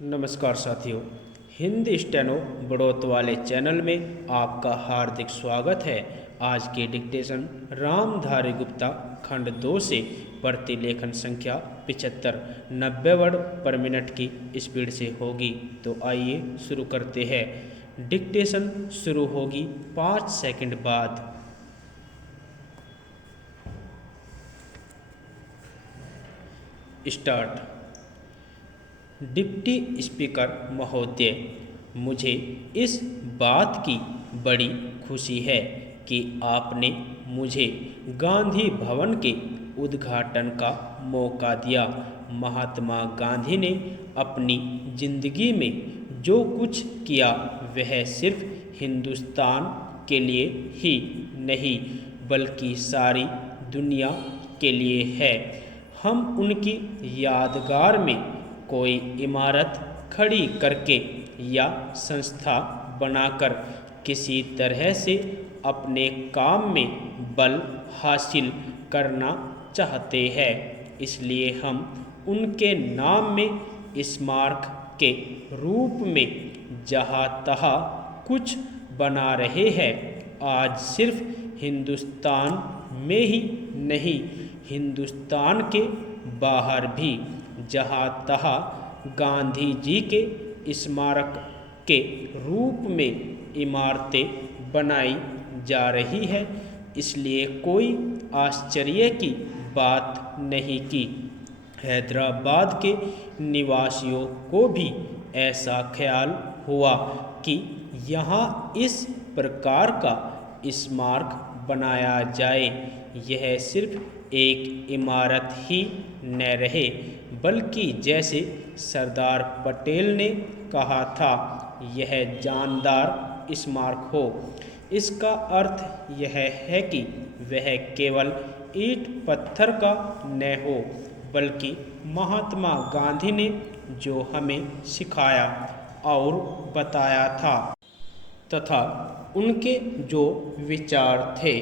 नमस्कार साथियों, हिंदी स्टेनो बढ़ोत वाले चैनल में आपका हार्दिक स्वागत है। आज के डिक्टेशन रामधारी गुप्ता खंड 2 से प्रतिलेखन संख्या 75 90 वर्ड पर मिनट की स्पीड से होगी। तो आइए शुरू करते हैं। डिक्टेशन शुरू होगी 5 सेकंड बाद। स्टार्ट। डिप्टी स्पीकर महोदय, मुझे इस बात की बड़ी खुशी है कि आपने मुझे गांधी भवन के उद्घाटन का मौका दिया। महात्मा गांधी ने अपनी जिंदगी में जो कुछ किया वह सिर्फ हिंदुस्तान के लिए ही नहीं बल्कि सारी दुनिया के लिए है। हम उनकी यादगार में कोई इमारत खड़ी करके या संस्था बनाकर किसी तरह से अपने काम में बल हासिल करना चाहते हैं। इसलिए हम उनके नाम में स्मारक के रूप में जहाँ तहाँ कुछ बना रहे हैं। आज सिर्फ हिंदुस्तान में ही नहीं, हिंदुस्तान के बाहर भी जहाँ तहाँ गांधी जी के स्मारक के रूप में इमारतें बनाई जा रही है। इसलिए कोई आश्चर्य की बात नहीं कि हैदराबाद के निवासियों को भी ऐसा ख्याल हुआ कि यहाँ इस प्रकार का स्मारक बनाया जाए। यह सिर्फ एक इमारत ही न रहे बल्कि जैसे सरदार पटेल ने कहा था, यह जानदार स्मारक हो। इसका अर्थ यह है कि वह केवल ईंट पत्थर का न हो बल्कि महात्मा गांधी ने जो हमें सिखाया और बताया था तथा उनके जो विचार थे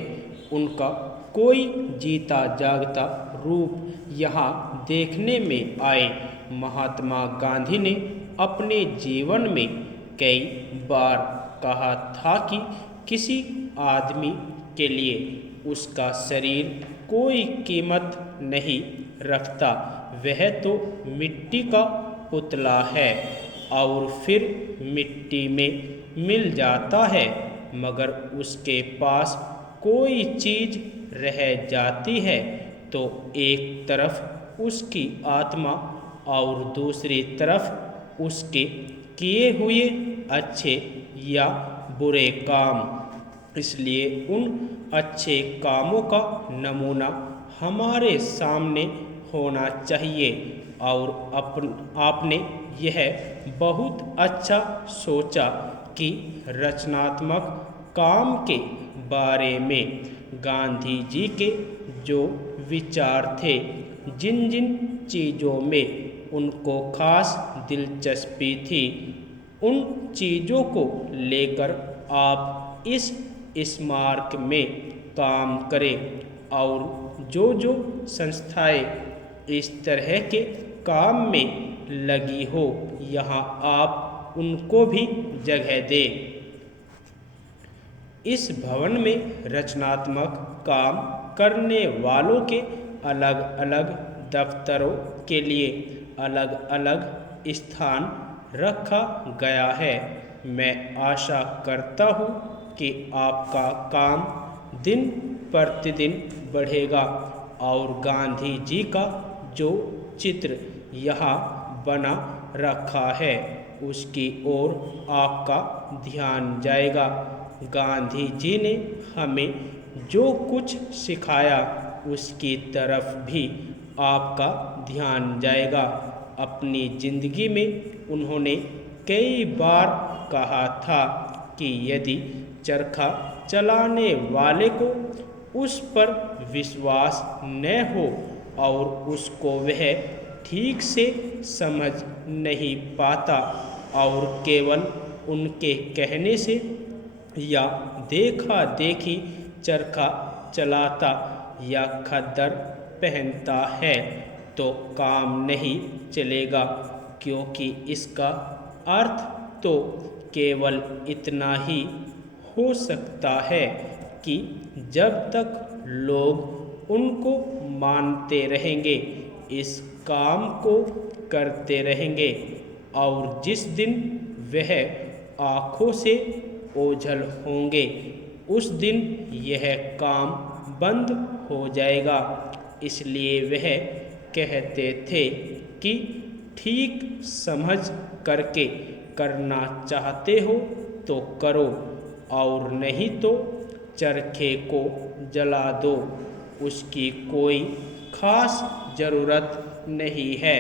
उनका कोई जीता जागता रूप यहाँ देखने में आए। महात्मा गांधी ने अपने जीवन में कई बार कहा था कि किसी आदमी के लिए उसका शरीर कोई कीमत नहीं रखता, वह तो मिट्टी का पुतला है और फिर मिट्टी में मिल जाता है, मगर उसके पास कोई चीज रह जाती है तो एक तरफ उसकी आत्मा और दूसरी तरफ उसके किए हुए अच्छे या बुरे काम। इसलिए उन अच्छे कामों का नमूना हमारे सामने होना चाहिए। और आपने यह बहुत अच्छा सोचा कि रचनात्मक काम के बारे में गांधी जी के जो विचार थे, जिन जिन चीज़ों में उनको खास दिलचस्पी थी, उन चीज़ों को लेकर आप इस स्मारक में काम करें। और जो जो संस्थाएं इस तरह के काम में लगी हो, यहाँ आप उनको भी जगह दें। इस भवन में रचनात्मक काम करने वालों के अलग अलग दफ्तरों के लिए अलग अलग स्थान रखा गया है। मैं आशा करता हूँ कि आपका काम दिन प्रतिदिन बढ़ेगा और गांधी जी का जो चित्र यहाँ बना रखा है उसकी ओर आपका ध्यान जाएगा। गांधी जी ने हमें जो कुछ सिखाया उसकी तरफ भी आपका ध्यान जाएगा। अपनी जिंदगी में उन्होंने कई बार कहा था कि यदि चरखा चलाने वाले को उस पर विश्वास न हो और उसको वह ठीक से समझ नहीं पाता और केवल उनके कहने से या देखा देखी चरखा चलाता या खद्दर पहनता है तो काम नहीं चलेगा, क्योंकि इसका अर्थ तो केवल इतना ही हो सकता है कि जब तक लोग उनको मानते रहेंगे, इस काम को करते रहेंगे, और जिस दिन वह आँखों से ओझल होंगे उस दिन यह काम बंद हो जाएगा। इसलिए वह कहते थे कि ठीक समझ करके करना चाहते हो तो करो, और नहीं तो चरखे को जला दो, उसकी कोई खास ज़रूरत नहीं है।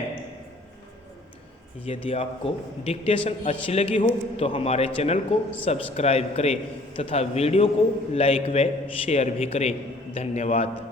यदि आपको डिक्टेशन अच्छी लगी हो तो हमारे चैनल को सब्सक्राइब करें तथा वीडियो को लाइक व शेयर भी करें। धन्यवाद।